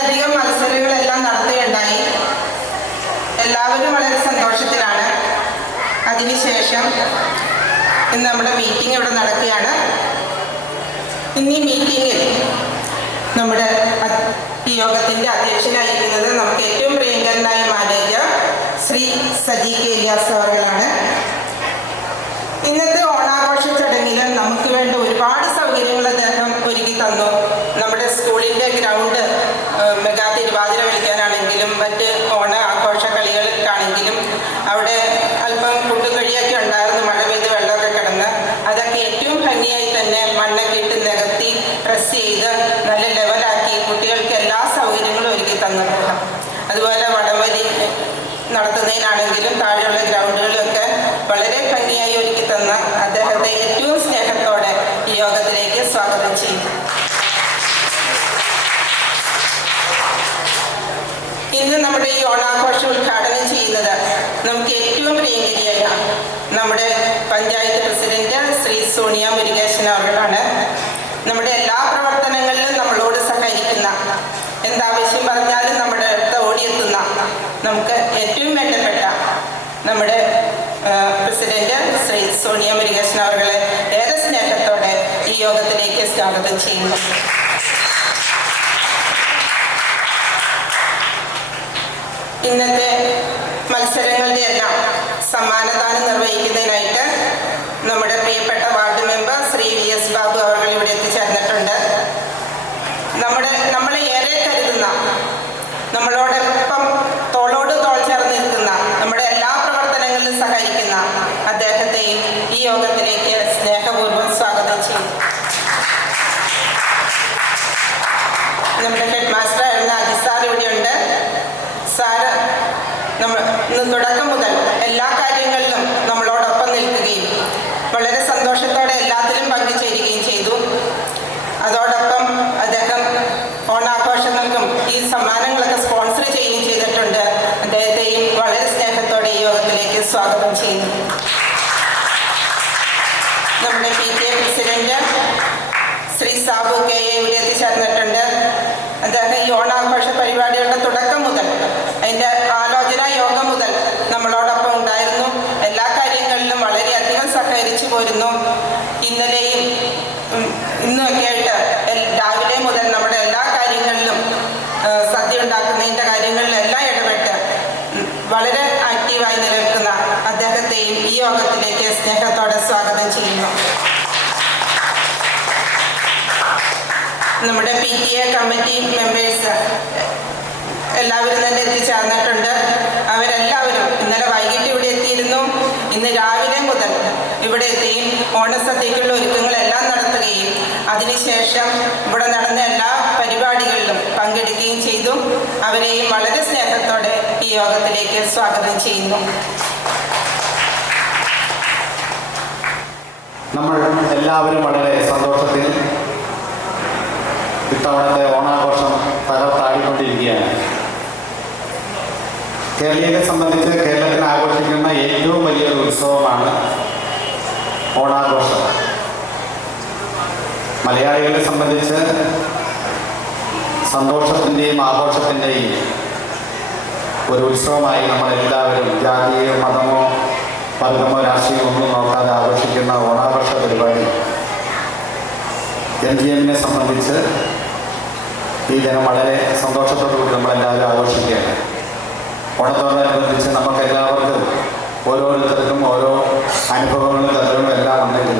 വളരെയധികം മത്സരങ്ങളെല്ലാം നടത്തുകയുണ്ടായി. എല്ലാവരും വളരെ സന്തോഷത്തിലാണ്. അതിനുശേഷം ഇന്ന് നമ്മുടെ മീറ്റിംഗ് ഇവിടെ നടക്കുകയാണ്. ഇന്ന് ഈ മീറ്റിങ്ങിൽ നമ്മുടെ യോഗത്തിന്റെ അധ്യക്ഷനായിരിക്കുന്നത് നമുക്ക് ഏറ്റവും പ്രിയങ്കരനായ മാനേജർ ശ്രീ സജി കെ ഇലിയാസ് അവർകളാണ് ഇന്നത്തെ ഓണാഘോഷ ചടങ്ങിൽ നമുക്ക് വേണ്ട ഒരുപാട് സൗകര്യങ്ങൾ അദ്ദേഹം ഒരുക്കി തന്നു. മെഗാ തിരുവാതിര കളിക്കാനാണെങ്കിലും മറ്റ് ഓണ ആഘോഷ കളികൾക്കാണെങ്കിലും അവിടെ അല്പം കുട്ടുകഴിയൊക്കെ ഉണ്ടായിരുന്നു മഴ പെയ്ത് വെള്ളമൊക്കെ കിടന്ന് അതൊക്കെ ഏറ്റവും ഭംഗിയായി തന്നെ മണ്ണൊക്കെ ഇട്ട് നികത്തി പ്രസ് ചെയ്ത് നല്ല ലെവലാക്കി കുട്ടികൾക്ക് എല്ലാ സൗകര്യങ്ങളും ഒരുക്കി തന്നു അദ്ദേഹം അതുപോലെ വടംവലി നടത്തുന്നതിനാണെങ്കിലും താഴെയുള്ള ഗ്രൗണ്ടുകളൊക്കെ വളരെ ഭംഗിയായി ഒരുക്കി തന്ന അദ്ദേഹത്തെ ഏറ്റവും സ്നേഹത്തോടെ ഈ യോഗത്തിലേക്ക് സ്വാഗതം ചെയ്യും ഇന്ന് നമ്മുടെ ഈ ഓണാഘോഷം ഉദ്ഘാടനം ചെയ്യുന്നത് നമുക്ക് ഏറ്റവും നമ്മുടെ പഞ്ചായത്ത് പ്രസിഡന്റ് ശ്രീ സോണിയ മുരുകേശൻ അവർകളാണ് നമ്മുടെ എല്ലാ പ്രവർത്തനങ്ങളിലും നമ്മളോട് സഹായിക്കുന്ന എന്താവശ്യം പറഞ്ഞാലും നമ്മുടെ അടുത്ത് ഓടിയെത്തുന്ന നമുക്ക് ഏറ്റവും വേണ്ടപ്പെട്ട നമ്മുടെ പ്രസിഡന്റ് ശ്രീ സോണിയ മുരുകേശൻ അവരെ ഏറെ സ്നേഹത്തോടെ ഈ യോഗത്തിലേക്ക് സ്വാഗതം ചെയ്യുന്നു. ഇന്നത്തെ സമ്മാനദാനം നിർവഹിക്കുന്നതിനായിട്ട് നമ്മുടെ പ്രിയപ്പെട്ട ward member Shri V S Babu അവർ ഇവിടെ എത്തിച്ചേർന്നിട്ടുണ്ട് നമ്മുടെ നമ്മളെ ഏറെ കരുതുന്ന നമ്മളോടൊപ്പം തോളോട് തോൾ ചേർന്ന് നിൽക്കുന്ന നമ്മുടെ എല്ലാ പ്രവർത്തനങ്ങളിലും സഹായിക്കുന്ന അദ്ദേഹത്തെയും ഈ യോഗത്തിലേക്ക് സ്നേഹപൂർവം സ്വാഗതം ചെയ്യും നമ്മുടെ ഹെഡ് മാസ്റ്റർ ആയിരുന്ന അജിസാർ ഇവിടെയുണ്ട് സാറ് നമ്മൾ ഇന്ന് തുടക്കം മുതൽ എല്ലാ കാര്യങ്ങളിലും നമ്മളോടൊപ്പം നിൽക്കുകയും വളരെ സന്തോഷത്തോടെ എല്ലാത്തിലും പങ്കുചേരുകയും ചെയ്തു അതോടൊപ്പം അദ്ദേഹം ഓണാഘോഷങ്ങൾക്കും ഈ സമ്മാനങ്ങളൊക്കെ സ്പോൺസർ ചെയ്യുകയും ചെയ്തിട്ടുണ്ട്. അദ്ദേഹത്തെയും വളരെ സ്നേഹത്തോടെ യോഗത്തിലേക്ക് സ്വാഗതം ചെയ്യുന്നു നമ്മുടെ P T A president Shri Sabu K A ഇവിടെ എത്തിച്ചേർന്നിട്ടുണ്ട് അദ്ദേഹം ഈ ഓണാഘോഷ പരിപാടികളുടെ തുടക്കം മുതൽ അതിന്റെ ആലോചന യോഗം മുതൽ നമ്മളോടൊപ്പം ഉണ്ടായിരുന്നു എല്ലാ കാര്യങ്ങളിലും വളരെയധികം സഹകരിച്ചു പോരുന്നു ഇന്നലെയും ഉം, ഇന്നുമൊക്കെ ആയിട്ട് എൽ- രാവിലെ മുതൽ നമ്മുടെ എല്ലാ കാര്യങ്ങളിലും ആ, സദ്യ ഉണ്ടാക്കുന്നതിന്റെ കാര്യങ്ങളിലെല്ലാം ഇടപെട്ട് ഉം, വളരെ ആക്റ്റീവായി നിലനിൽക്കുന്ന അദ്ദേഹത്തെയും ഈ യോഗത്തിലേക്ക് സ്നേഹത്തോടെ സ്വാഗതം ചെയ്യുന്നു. നമ്മുടെ P T A committee members എല്ലാവരും തന്നെ എത്തിച്ചേർന്നിട്ടുണ്ട് അവരെല്ലാവരും ഇന്നലെ വൈകിട്ട് ഇവിടെ എത്തിയിരുന്നു. ഇന്ന് രാവിലെ മുതൽ ഇവിടെ എത്തുകയും ഓണസദ്യക്കുള്ള ഒരുക്കങ്ങളെല്ലാം നടത്തുകയും അതിനുശേഷം ഇവിടെ നടന്ന എല്ലാ പരിപാടികളിലും പങ്കെടുക്കുകയും ചെയ്തു. അവരെയും വളരെ സ്നേഹത്തോടെ ഈ യോഗത്തിലേക്ക് സ്വാഗതം ചെയ്യുന്നു. നമ്മൾ എല്ലാവരും വളരെ സന്തോഷത്തിൽ ഇത്തവണത്തെ ഓണാഘോഷം തകർത്താടിക്കൊണ്ടിരിക്കുകയാണ് കേരളീയരെ സംബന്ധിച്ച് കേരളത്തിൽ ആഘോഷിക്കുന്ന ഏറ്റവും വലിയൊരു ഉത്സവമാണ് ഓണാഘോഷം. മലയാളികളെ സംബന്ധിച്ച് സന്തോഷത്തിന്റെയും ആഘോഷത്തിന്റെയും ഒരു ഉത്സവമായി നമ്മളെല്ലാവരും ജാതിയോ മതമോ വർഗമോ രാഷ്ട്രീയമോ ഒന്നും നോക്കാതെ ആഘോഷിക്കുന്ന ഓണാഘോഷ പരിപാടി എം ജി എമ്മിനെ സംബന്ധിച്ച് ഈ ദിനം വളരെ സന്തോഷത്തോടുകൂടി നമ്മളെല്ലാവരും ആഘോഷിക്കുകയാണ്. ഓണത്തോടനുബന്ധിച്ച് നമുക്ക് എല്ലാവർക്കും ഓരോരുത്തർക്കും ഓരോ അനുഭവങ്ങളും തരവും എല്ലാം ഉണ്ടെങ്കിൽ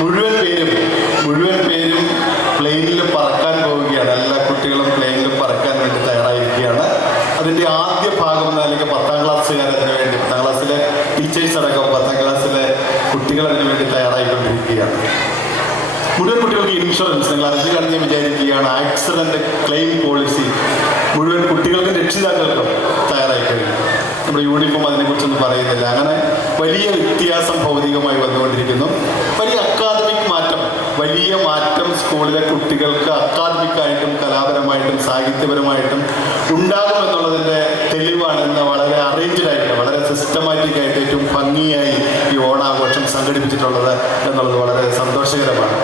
മുഴുവൻ പേരും മുഴുവൻ പേരും പ്ലെയിനിൽ പറക്കാൻ പോവുകയാണ്. എല്ലാ കുട്ടികളും പ്ലെയിനിൽ പറക്കാൻ വേണ്ടി തയ്യാറായിരിക്കുകയാണ്. അതിന്റെ ആദ്യ ഭാഗം അല്ലെങ്കിൽ പത്താം ക്ലാസ്സുകാർ വേണ്ടി പത്താം ക്ലാസ്സിലെ ടീച്ചേഴ്സ് അടക്കം പത്താം ക്ലാസ്സിലെ കുട്ടികൾ അതിനു വേണ്ടി തയ്യാറായിക്കൊണ്ടിരിക്കുകയാണ്. മുഴുവൻ കുട്ടികൾക്ക് ഇൻഷുറൻസ് നിങ്ങൾ അറിഞ്ഞു കഴിഞ്ഞാൽ വിചാരിക്കുകയാണ് ആക്സിഡന്റ് ക്ലെയിം പോളിസി മുഴുവൻ കുട്ടികൾക്കും രക്ഷിതാക്കൾക്കും തയ്യാറായി കഴിഞ്ഞു നമ്മുടെ യൂണിഫോം അതിനെക്കുറിച്ചൊന്നും പറയുന്നില്ല. അങ്ങനെ വലിയ വ്യത്യാസം ഭൗതികമായി വന്നുകൊണ്ടിരിക്കുന്നു. വലിയ അക്കാദമിക് മാറ്റം വലിയ മാറ്റം സ്കൂളിലെ കുട്ടികൾക്ക് അക്കാദമിക്കായിട്ടും കലാപരമായിട്ടും സാഹിത്യപരമായിട്ടും ഉണ്ടാകുമെന്നുള്ളതിന്റെ തെളിവാണ് ഇന്ന് വളരെ അറേഞ്ച്ഡ് ആയിട്ട് വളരെ സിസ്റ്റമാറ്റിക് ആയിട്ട് ഏറ്റവും ഭംഗിയായി ഈ ഓണാഘോഷം സംഘടിപ്പിച്ചിട്ടുള്ളത് എന്നുള്ളത് വളരെ സന്തോഷകരമാണ്.